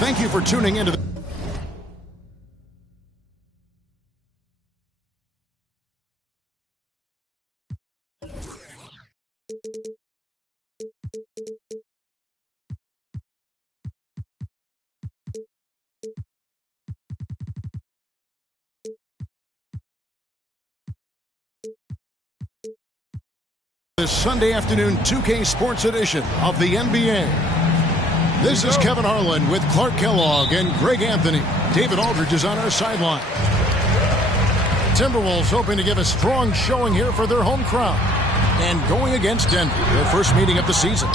Thank you for tuning into the this Sunday afternoon 2K Sports edition of the NBA. This is Kevin Harlan with Clark Kellogg and Greg Anthony. David Aldridge is on our sideline. Timberwolves hoping to give a strong showing here for their home crowd. And going against Denver, their first meeting of the season.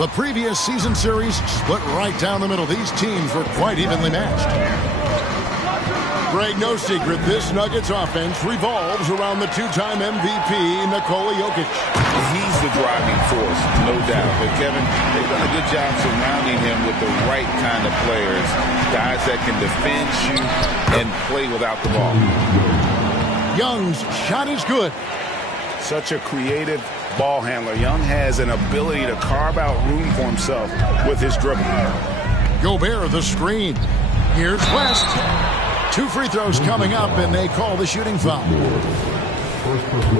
The previous season series split right down the middle. These teams were quite evenly matched. Greg, no secret, this Nuggets offense revolves around the two-time MVP, Nikola Jokic. He's the driving force, no doubt. But, Kevin, they've done a good job surrounding him with the right kind of players, guys that can defend, shoot, and play without the ball. Young's shot is good. Such a creative ball handler. Young has an ability to carve out room for himself with his dribble. Gobert, the screen. Here's West. 2 free throws coming up, and they call the shooting foul.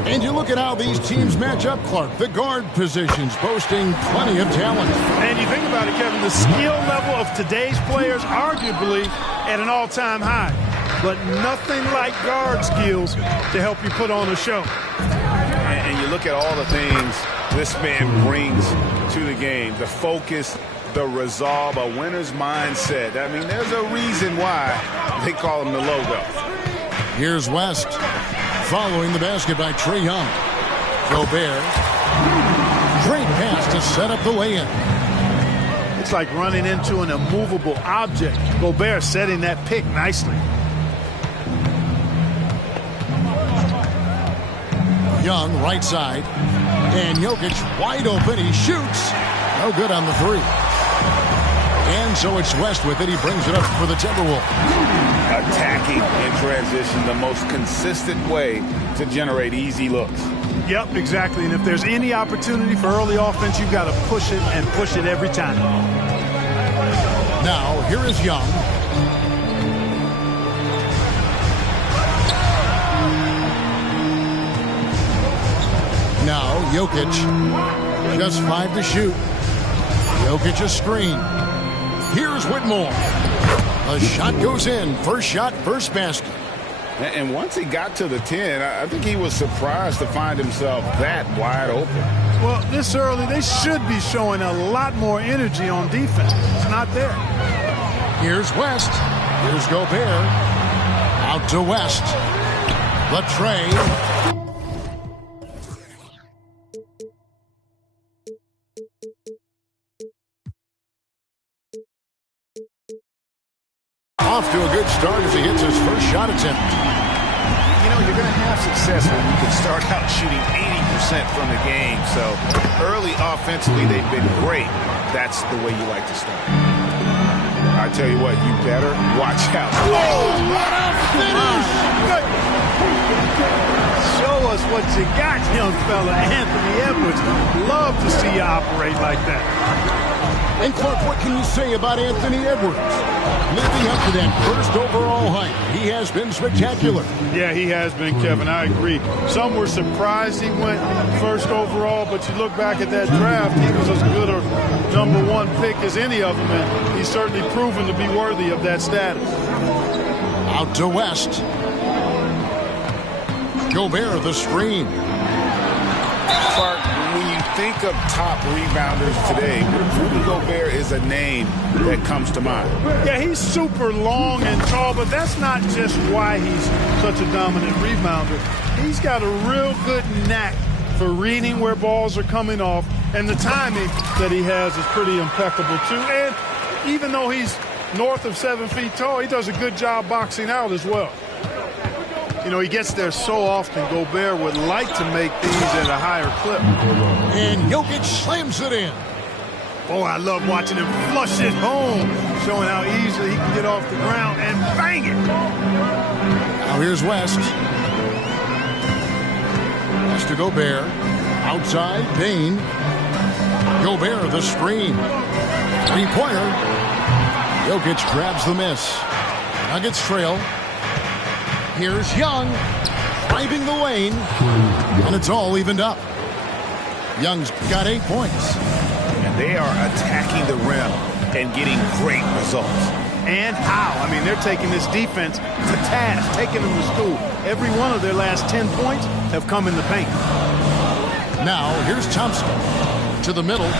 And you look at how these teams match up, Clark. The guard positions boasting plenty of talent. And you think about it, Kevin, the skill level of today's players arguably at an all-time high. But nothing like guard skills to help you put on a show. And you look at all the things this man brings to the game. The focus, the resolve, a winner's mindset. I mean, there's a reason why they call him the logo. Here's West. Following the basket by Trae Young. Gobert. Great pass to set up the lay-in. It's like running into an immovable object. Gobert setting that pick nicely. Young, right side. And Jokic wide open. He shoots. No good on the three. And so it's West with it. He brings it up for the Timberwolves. Attacking in transition, the most consistent way to generate easy looks. Yep, exactly. And if there's any opportunity for early offense, you've got to push it and push it every time. Now, here is Young. Now, Jokic. Just 5 to shoot. Jokic a screen. Here's Whitmore. The shot goes in. First shot, first basket. And once he got to the 10, I think he was surprised to find himself that wide open. Well, this early, they should be showing a lot more energy on defense. It's not there. Here's West. Here's Gobert. Out to West. Latrey. Off to a good start as he hits his first shot attempt. You know, you're going to have success when you can start out shooting 80% from the game. So early offensively, they've been great. That's the way you like to start. I tell you what, you better watch out. Oh, what a finish! Show us what you got, young fella. Anthony Edwards. Love to see you operate like that. And Clark, what can you say about Anthony Edwards? Living up to that first overall hype, he has been spectacular. Yeah, he has been, Kevin. I agree. Some were surprised he went first overall, but you look back at that draft, he was as good a #1 pick as any of them, and he's certainly proven to be worthy of that status. Out to West. Gobert, the screen. Clark, when you think of top rebounders today, Rudy Gobert is a name that comes to mind. Yeah, he's super long and tall, but that's not just why he's such a dominant rebounder. He's got a real good knack for reading where balls are coming off, and the timing that he has is pretty impeccable, too. And even though he's north of 7 feet tall, he does a good job boxing out as well. You know, he gets there so often. Gobert would like to make these at a higher clip. And Jokic slams it in. Oh, I love watching him flush it home, showing how easily he can get off the ground and bang it. Now here's West. West to Gobert. Outside, Payne. Gobert, the screen. Three-pointer. Jokic grabs the miss. Nuggets trail. Here's Young. Driving the lane. And it's all evened up. Young's got 8 points. And they are attacking the rim and getting great results. And how? I mean, they're taking this defense to task, taking them to school. Every one of their last 10 points have come in the paint. Now, here's Thompson. To the middle.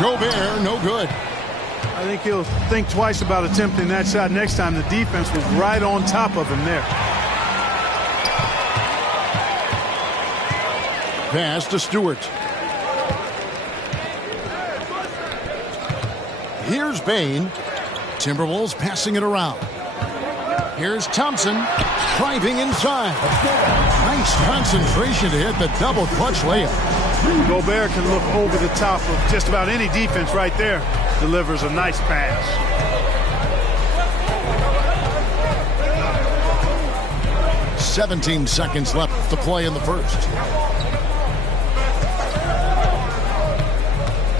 Gobert, no good. I think he'll think twice about attempting that shot next time. The defense was right on top of him there. Pass to Stewart. Here's Bain. Timberwolves passing it around. Here's Thompson driving inside. Nice concentration to hit the double clutch layup. Gobert can look over the top of just about any defense right there. Delivers a nice pass. "17 seconds left to play in the first.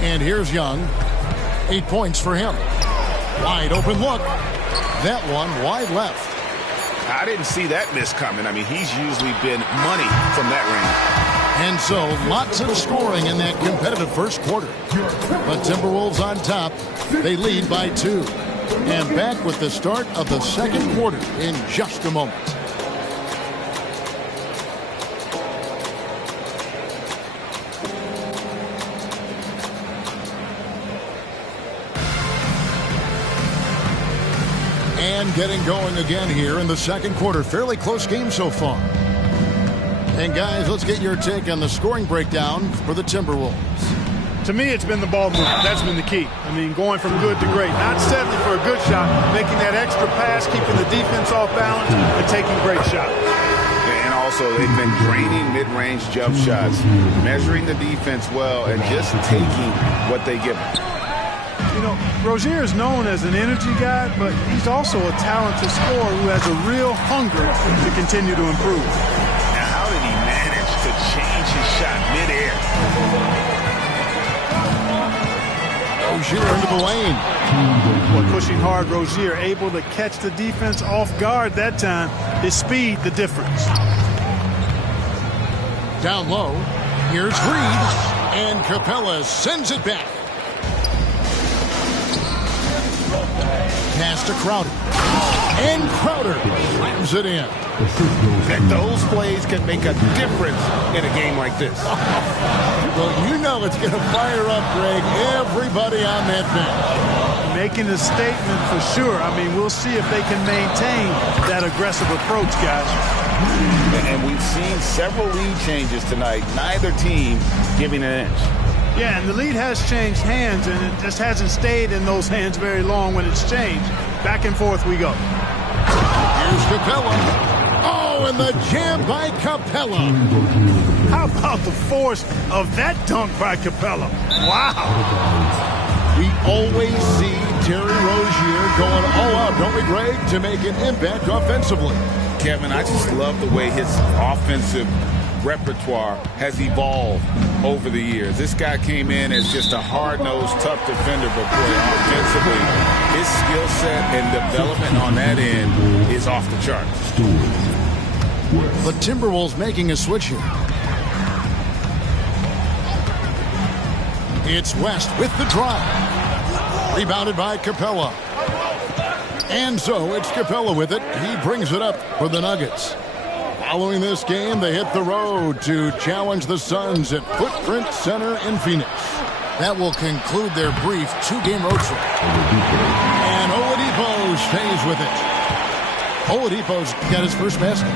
And here's Young. 8 points for him. Wide open look. That one wide left. I didn't see that miss coming. I mean, he's usually been money from that range. And so, lots of scoring in that competitive first quarter. But Timberwolves on top. They lead by 2. And back with the start of the second quarter in just a moment. And getting going again here in the second quarter. Fairly close game so far. And guys, let's get your take on the scoring breakdown for the Timberwolves. To me, it's been the ball movement. That's been the key. I mean, going from good to great. Not settling for a good shot, making that extra pass, keeping the defense off balance, and taking great shots. And also, they've been draining mid-range jump shots, measuring the defense well, and just taking what they give them. You know, Rozier is known as an energy guy, but he's also a talented scorer who has a real hunger to continue to improve. Now, how did he manage to change his shot midair? Rozier into the lane. Well, pushing hard, Rozier able to catch the defense off guard that time. His speed, the difference. Down low. Here's Reed. And Capella sends it back. Pass to Crowder. And Crowder slams it in. And those plays can make a difference in a game like this. Well, you know it's going to fire up, Greg, everybody on that bench. Making a statement for sure. I mean, we'll see if they can maintain that aggressive approach, guys. And we've seen several lead changes tonight. Neither team giving an inch. Yeah, and the lead has changed hands, and it just hasn't stayed in those hands very long when it's changed. Back and forth we go. Here's Capella. Oh, and the jam by Capella. How about the force of that dunk by Capella? Wow. We always see Terry Rozier going all out, don't we, Greg, to make an impact offensively. Kevin, I just love the way his offensive repertoire has evolved over the years. This guy came in as just a hard-nosed, tough defender, but boy, offensively, his skill set and development on that end is off the charts. The Timberwolves making a switch here. It's West with the drive. Rebounded by Capella. And so it's Capella with it. He brings it up for the Nuggets. Following this game, they hit the road to challenge the Suns at Footprint Center in Phoenix. That will conclude their brief 2-game road trip. And Oladipo stays with it. Oladipo's got his first basket.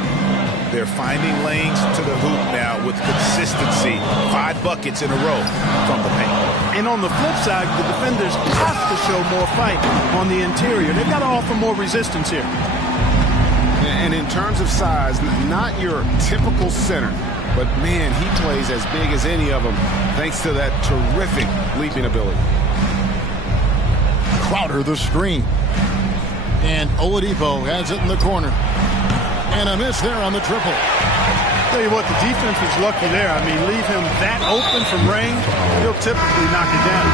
They're finding lanes to the hoop now with consistency. 5 buckets in a row from the paint. And on the flip side, the defenders have to show more fight on the interior. They've got to offer more resistance here. And in terms of size, not your typical center, but man, he plays as big as any of them thanks to that terrific leaping ability. Crowder the screen. And Oladipo has it in the corner. And a miss there on the triple. Tell you what, the defense was lucky there. I mean, leave him that open from range, he'll typically knock it down.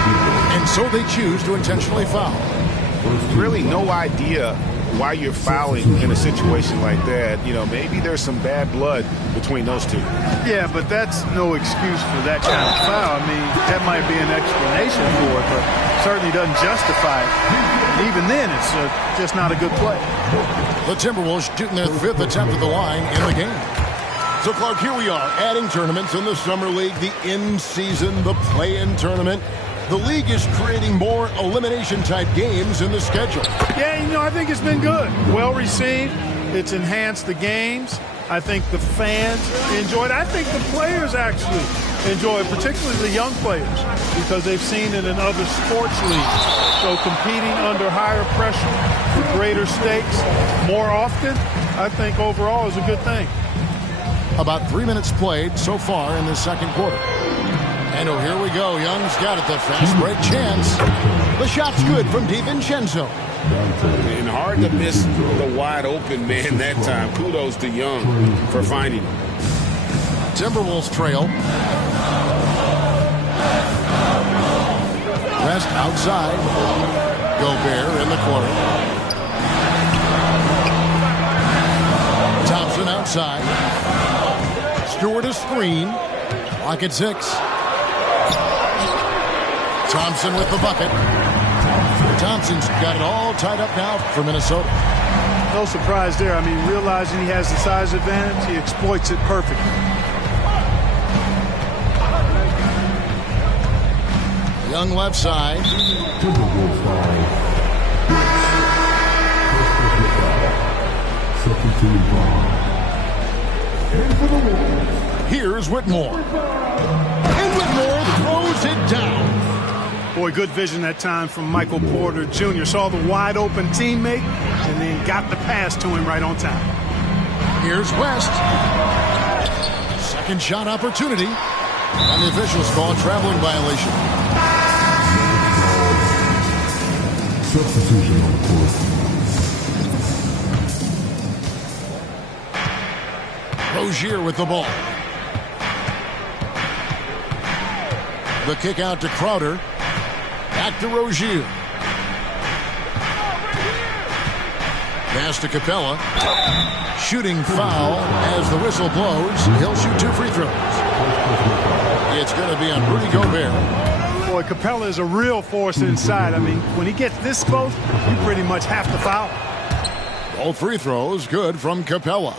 And so they choose to intentionally foul. Really no idea why you're fouling in a situation like that. You know, maybe there's some bad blood between those two. Yeah, but that's no excuse for that kind of foul. I mean, that might be an explanation for it, but certainly doesn't justify it. And even then, it's just not a good play. The Timberwolves shooting their 5th attempt at the line in the game. So, Clark, here we are, adding tournaments in the Summer League, the in-season, the play-in tournament. The league is creating more elimination-type games in the schedule. Yeah, you know, I think it's been good. Well received. It's enhanced the games. I think the fans enjoy it. I think the players actually enjoy it, particularly the young players, because they've seen it in other sports leagues. So competing under higher pressure, with greater stakes, more often, I think overall is a good thing. About 3 minutes played so far in the second quarter. And oh, here we go. Young's got it. The fast break chance. The shot's good from DiVincenzo. And hard to miss the wide open man that time. Kudos to Young for finding him. Timberwolves trail. Rest outside. Gobert in the corner. Thompson outside. Stewart a screen. Lock at 6. Thompson with the bucket. Thompson's got it all tied up now for Minnesota. No surprise there. I mean, realizing he has the size advantage, he exploits it perfectly. Young left side. Here's Whitmore. And Whitmore throws it down. Boy, good vision that time from Michael Porter Jr. Saw the wide open teammate and then got the pass to him right on time. Here's West. Second shot opportunity. And the officials call a traveling violation. Substitution on the court. Rozier with the ball. The kick out to Crowder. Back to Rozier. Pass to Capella. Shooting foul as the whistle blows. He'll shoot 2 free throws. It's going to be on Rudy Gobert. Boy, Capella is a real force inside. I mean, when he gets this close, you pretty much have to foul. All free throws good from Capella.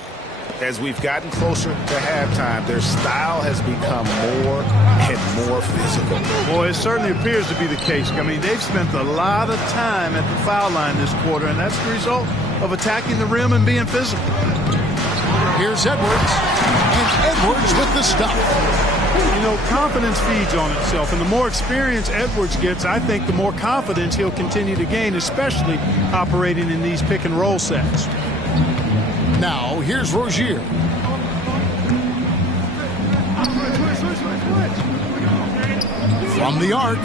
As we've gotten closer to halftime, their style has become more and more physical. Boy, it certainly appears to be the case. I mean, they've spent a lot of time at the foul line this quarter, and that's the result of attacking the rim and being physical. Here's Edwards. And Edwards with the stop. You know, confidence feeds on itself, and the more experience Edwards gets, I think the more confidence he'll continue to gain, especially operating in these pick-and-roll sets. Now, here's Rozier. From the arc.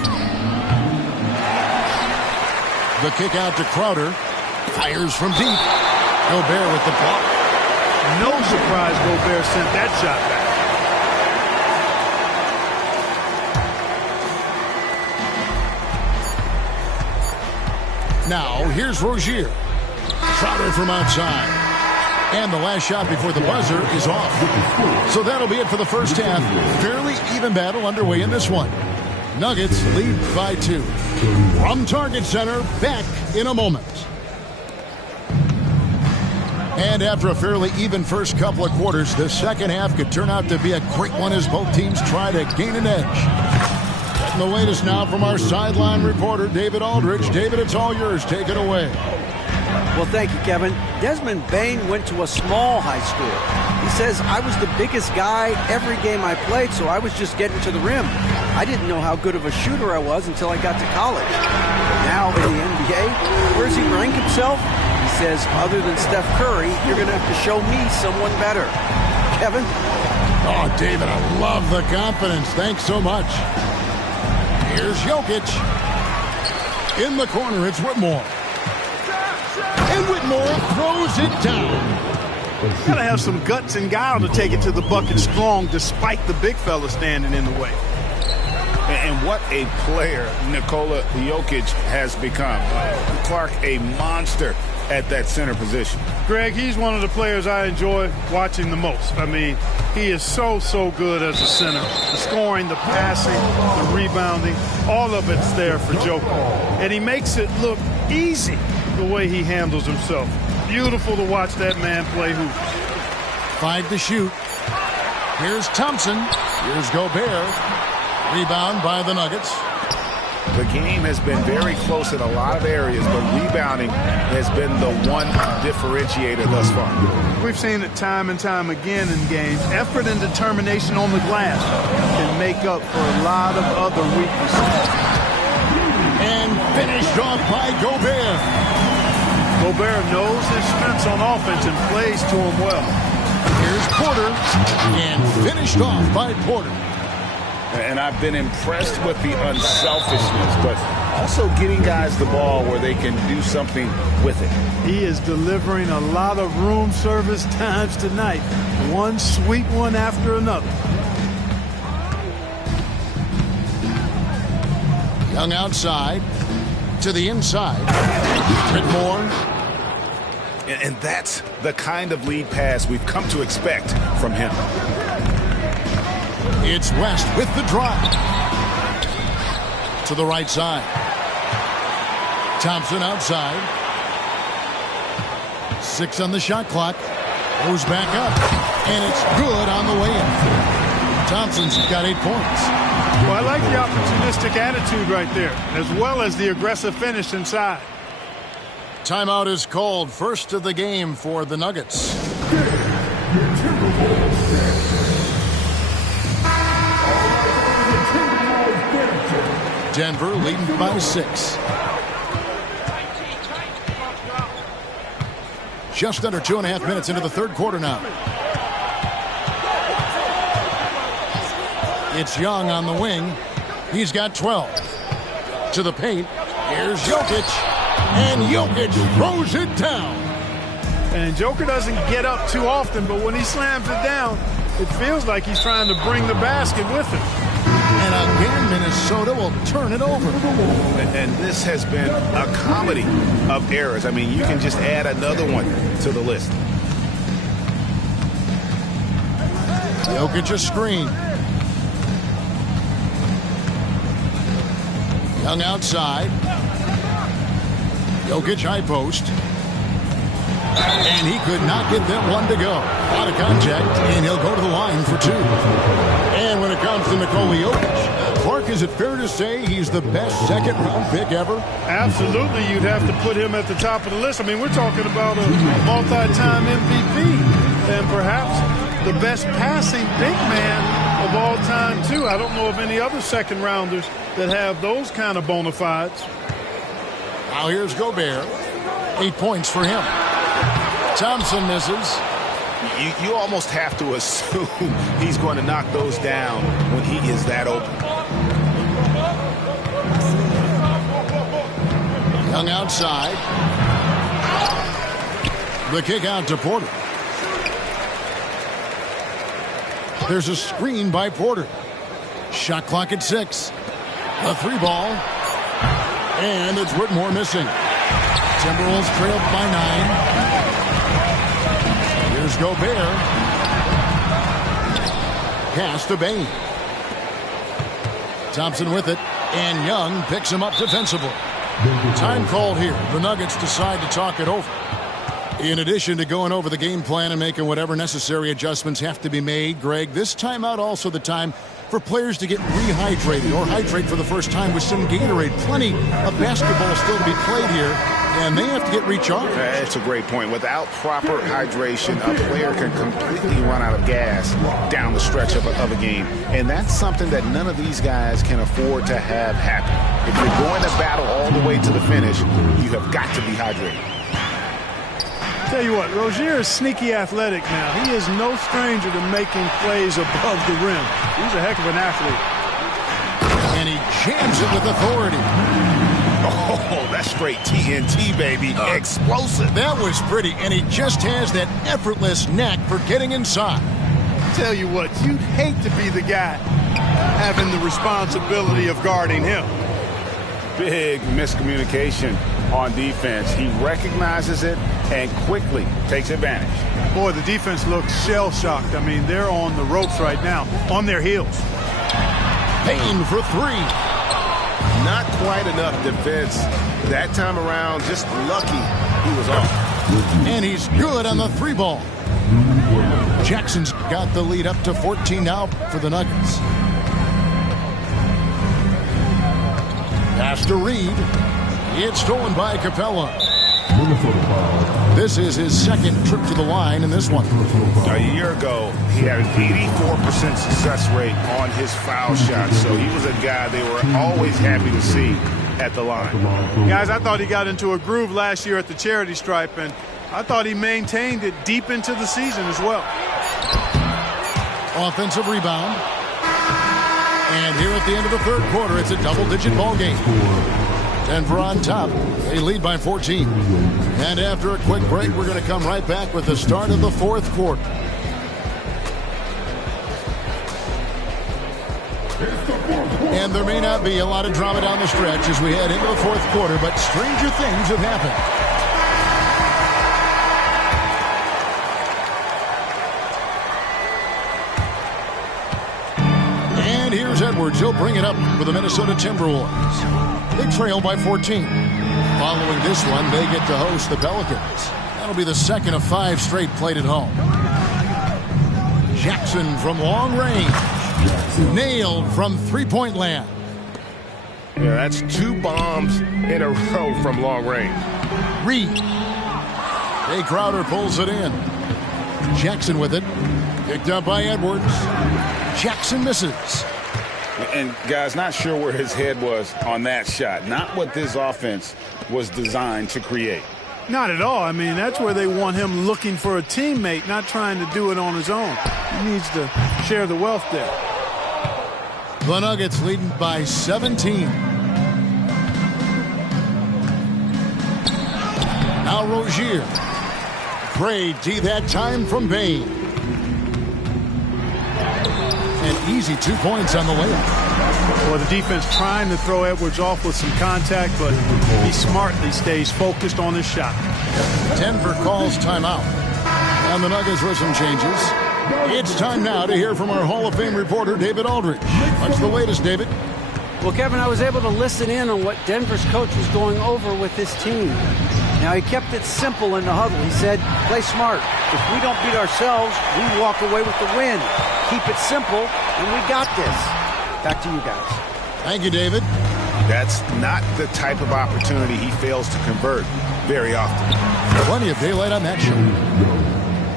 The kick out to Crowder. Fires from deep. Gobert with the block. No surprise Gobert sent that shot back. Now, here's Rozier. Crowder from outside. And the last shot before the buzzer is off. So that'll be it for the first half. Fairly even battle underway in this one. Nuggets lead by 2. From Target Center, back in a moment. And after a fairly even first couple of quarters, the second half could turn out to be a great one as both teams try to gain an edge. Getting the latest now from our sideline reporter, David Aldridge. David, it's all yours. Take it away. Well, thank you, Kevin. Desmond Bain went to a small high school. He says, I was the biggest guy every game I played, so I was just getting to the rim. I didn't know how good of a shooter I was until I got to college. Now in the NBA, where does he rank himself? He says, other than Steph Curry, you're going to have to show me someone better. Kevin? Oh, David, I love the confidence. Thanks so much. Here's Jokic. In the corner, it's Whitmore. And Whitmore throws it down. Gotta have some guts and guile to take it to the bucket strong despite the big fella standing in the way. And what a player Nikola Jokic has become. Clark, a monster at that center position. Greg, he's one of the players I enjoy watching the most. I mean, he is so good as a center. The scoring, the passing, the rebounding, all of it's there for Joker. And he makes it look easy the way he handles himself. Beautiful to watch that man play hoop. 5 to shoot. Here's Thompson. Here's Gobert. Rebound by the Nuggets. The game has been very close in a lot of areas, but rebounding has been the one differentiator thus far. We've seen it time and time again in games. Effort and determination on the glass can make up for a lot of other weaknesses. And finished off by Gobert. Gobert knows his strengths on offense and plays to him well. Here's Porter. And finished off by Porter. And I've been impressed with the unselfishness, but also getting guys the ball where they can do something with it. He is delivering a lot of room service times tonight. One sweet one after another. Young outside. To the inside. Whitmore. And that's the kind of lead pass we've come to expect from him. It's West with the drive. To the right side. Thompson outside. 6 on the shot clock. Goes back up. And it's good on the way in. Thompson's got 8 points. Well, I like the opportunistic attitude right there, as well as the aggressive finish inside. Timeout is called. First of the game for the Nuggets. Denver leading by 6. Just under 2.5 minutes into the third quarter now. It's Young on the wing. He's got 12. To the paint. Here's Jokic. And Jokic throws it down. And Joker doesn't get up too often, but when he slams it down, it feels like he's trying to bring the basket with him. And again, Minnesota will turn it over. And this has been a comedy of errors. I mean, you can just add another one to the list. Jokic a screen. Young outside. Jokic high post. And he could not get that one to go. Out of contact, and he'll go to the line for 2. And when it comes to Nikola Jokic, Clark, is it fair to say he's the best second-round pick ever? Absolutely, you'd have to put him at the top of the list. I mean, we're talking about a multi-time MVP and perhaps the best passing big man of all time, too. I don't know of any other second-rounders that have those kind of bona fides. Now here's Gobert. 8 points for him. Thompson misses. You almost have to assume he's going to knock those down when he is that open. Young outside. The kick out to Porter. There's a screen by Porter. Shot clock at 6. A 3 ball. And it's Whitmore missing. Timberwolves trailed by 9. Here's Gobert. Pass to Bain. Thompson with it. And Young picks him up defensively. Time called here. The Nuggets decide to talk it over. In addition to going over the game plan and making whatever necessary adjustments have to be made, Greg, this timeout also the time for players to get rehydrated or hydrate for the first time with some Gatorade. Plenty of basketball still to be played here and they have to get recharged. That's a great point. Without proper hydration, a player can completely run out of gas down the stretch of a game. And that's something that none of these guys can afford to have happen. If you're going to battle all the way to the finish, you have got to be hydrated. Tell you what, Rozier is sneaky athletic now. He is no stranger to making plays above the rim. He's a heck of an athlete. And he jams it with authority. Oh, that's straight TNT, baby. Explosive. That was pretty, and he just has that effortless knack for getting inside. Tell you what, you'd hate to be the guy having the responsibility of guarding him. Big miscommunication on defense. He recognizes it and quickly takes advantage. Boy, the defense looks shell-shocked. I mean, they're on the ropes right now, on their heels. Payne for three. Not quite enough defense that time around. Just lucky he was off. And he's good on the three ball. Jackson's got the lead up to 14 now for the Nuggets. Pass to Reed. It's stolen by Capella. This is his second trip to the line in this one. A year ago, he had an 84% success rate on his foul shots, so he was a guy they were always happy to see at the line. Guys, I thought he got into a groove last year at the charity stripe, and I thought he maintained it deep into the season as well. Offensive rebound. And here at the end of the third quarter, it's a double-digit ball game. Denver on top. They lead by 14. And after a quick break, we're going to come right back with the start of the fourth quarter. And there may not be a lot of drama down the stretch as we head into the fourth quarter, but stranger things have happened. And here's Edwards. He'll bring it up for the Minnesota Timberwolves. They trail by 14. Following this one, they get to host the Pelicans. That'll be the second of 5 straight played at home. Jackson from long range. Nailed from three-point land. Yeah, that's 2 bombs in a row from long range. Reed. Jay Crowder pulls it in. Jackson with it. Picked up by Edwards. Jackson misses. And, guys, not sure where his head was on that shot. Not what this offense was designed to create. Not at all. I mean, that's where they want him looking for a teammate, not trying to do it on his own. He needs to share the wealth there. The Nuggets leading by 17. Now Rozier. Great D that time from Bain. And easy 2 points on the layup. Well, the defense trying to throw Edwards off with some contact, but he smartly stays focused on his shot. Denver calls timeout. And the Nuggets with some changes. It's time now to hear from our Hall of Fame reporter, David Aldridge. What's the latest, David? Well, Kevin, I was able to listen in on what Denver's coach was going over with his team. Now, he kept it simple in the huddle. He said, play smart. If we don't beat ourselves, we walk away with the win. Keep it simple, and we got this. Back to you guys. Thank you, David. That's not the type of opportunity he fails to convert very often. Plenty of daylight on that shot.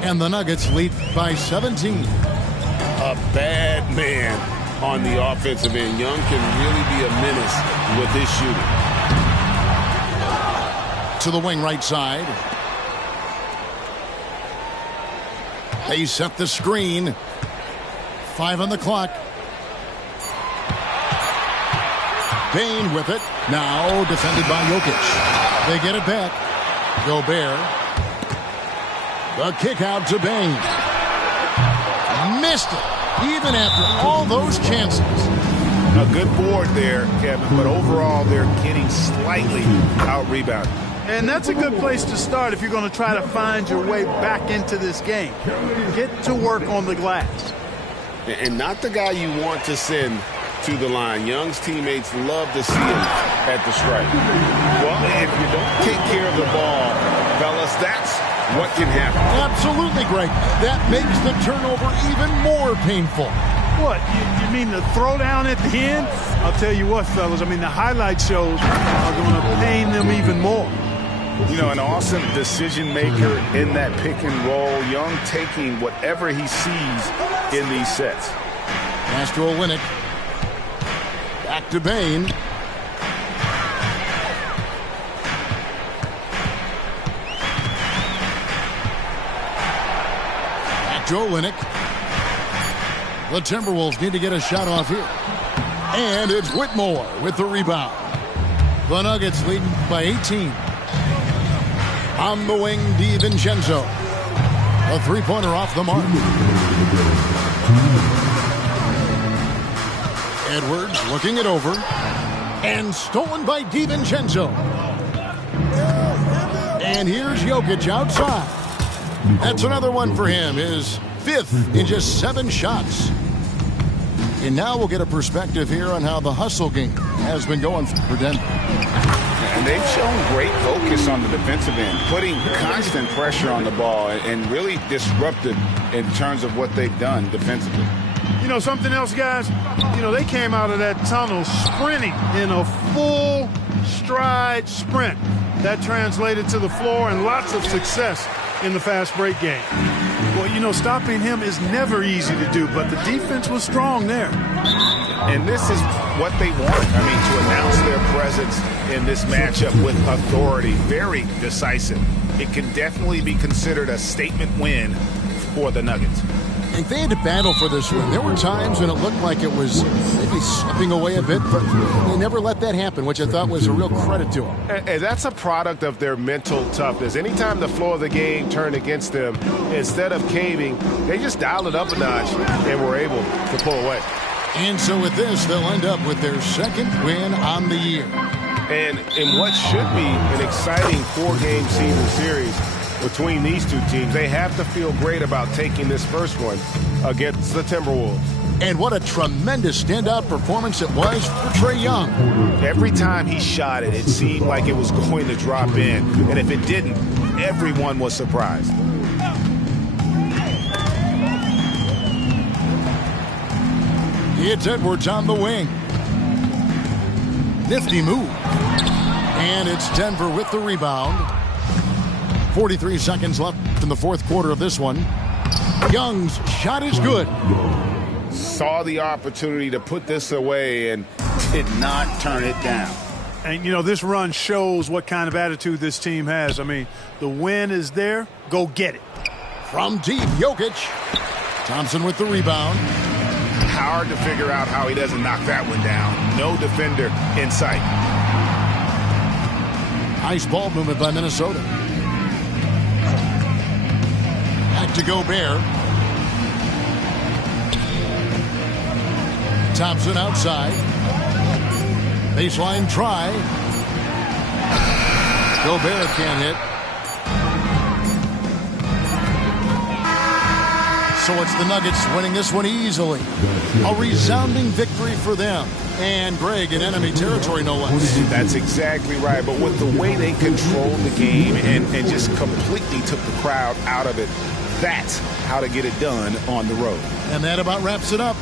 And the Nuggets lead by 17. A bad man on the offensive end. Young can really be a menace with his shooting. To the wing right side. They set the screen. 5 on the clock. Bain with it. Now defended by Jokic. They get it back. Gobert. The kick out to Bain. Missed it, even after all those chances. A good board there, Kevin, but overall they're getting slightly out-rebounded. And that's a good place to start if you're going to try to find your way back into this game. Get to work on the glass. And not the guy you want to send to the line. Young's teammates love to see him at the stripe. Well, if you don't take care of the ball, fellas, that's what can happen. Absolutely, Greg. That makes the turnover even more painful. What, you mean the throwdown at the end? I'll tell you what, fellas, I mean, the highlight shows are going to pain them even more. You know, an awesome decision maker in that pick and roll. Young taking whatever he sees in these sets. Pass to Olynyk. Back to Bain. Back to Olynyk. The Timberwolves need to get a shot off here. And it's Whitmore with the rebound. The Nuggets lead by 18. On the wing, DiVincenzo. A three-pointer off the mark. Edwards looking it over. And stolen by DiVincenzo. And here's Jokic outside. That's another one for him. His fifth in just 7 shots. And now we'll get a perspective here on how the hustle game has been going for Denver. And they've shown great focus on the defensive end, putting constant pressure on the ball and really disrupted in terms of what they've done defensively. You know, something else, guys, you know, they came out of that tunnel sprinting in a full stride sprint. That translated to the floor and lots of success in the fast break game. Well, you know, stopping him is never easy to do, but the defense was strong there. And this is what they want. I mean, to announce their presence in this matchup with authority, very decisive. It can definitely be considered a statement win for the Nuggets. And they had to battle for this win. There were times when it looked like it was maybe slipping away a bit, but they never let that happen, which I thought was a real credit to them. And that's a product of their mental toughness. Anytime the flow of the game turned against them, instead of caving, they just dialed it up a notch and were able to pull away. And so with this, they'll end up with their second win on the year. And in what should be an exciting 4-game season series between these two teams, they have to feel great about taking this first one against the Timberwolves. And what a tremendous standout performance it was for Trae Young. Every time he shot it, it seemed like it was going to drop in. And if it didn't, everyone was surprised. It's Edwards on the wing. Nifty move. And it's Denver with the rebound. 43 seconds left in the fourth quarter of this one. Young's shot is good. Saw the opportunity to put this away and did not turn it down. And, you know, this run shows what kind of attitude this team has. I mean, the win is there. Go get it. From deep, Jokic. Thompson with the rebound. Hard to figure out how he doesn't knock that one down. No defender in sight. Nice ball movement by Minnesota. Back to Gobert. Thompson outside. Baseline try. Gobert can't hit. So it's the Nuggets winning this one easily. A resounding victory for them. And Greg in enemy territory, no less. That's exactly right. But with the way they controlled the game and just completely took the crowd out of it, that's how to get it done on the road. And that about wraps it up.